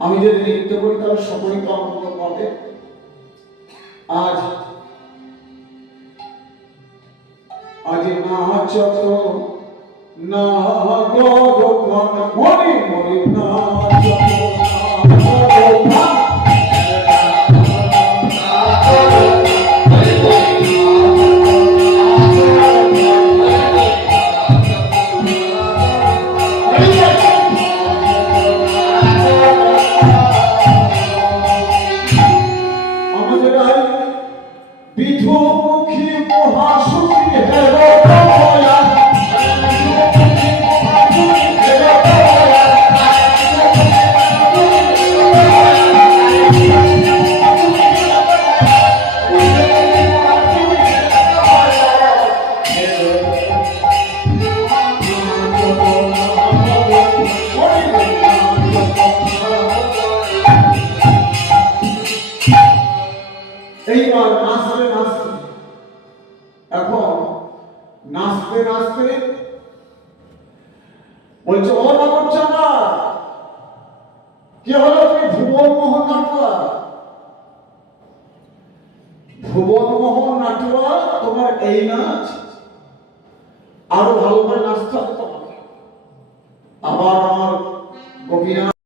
আমি যদি নৃত্য করি তাহলে সকলেই তো আনন্দ পাবে। আজ আজ নাচ না গগন মরি মরি নাচ বিধুমুখী মহাসুখী হেরো এইবার নাচতে নাচতে এখন নাচতে নাচতে বলছে ও নগরচাঁদা কি হলো তুমি ভুবন মোহন নাটুয়া? ভুবন মোহন নাটুয়া তোমার এই নাচ? আরো ভালো করে নাচতে হবে তোমাকে। আবার আমার গোপীনাথ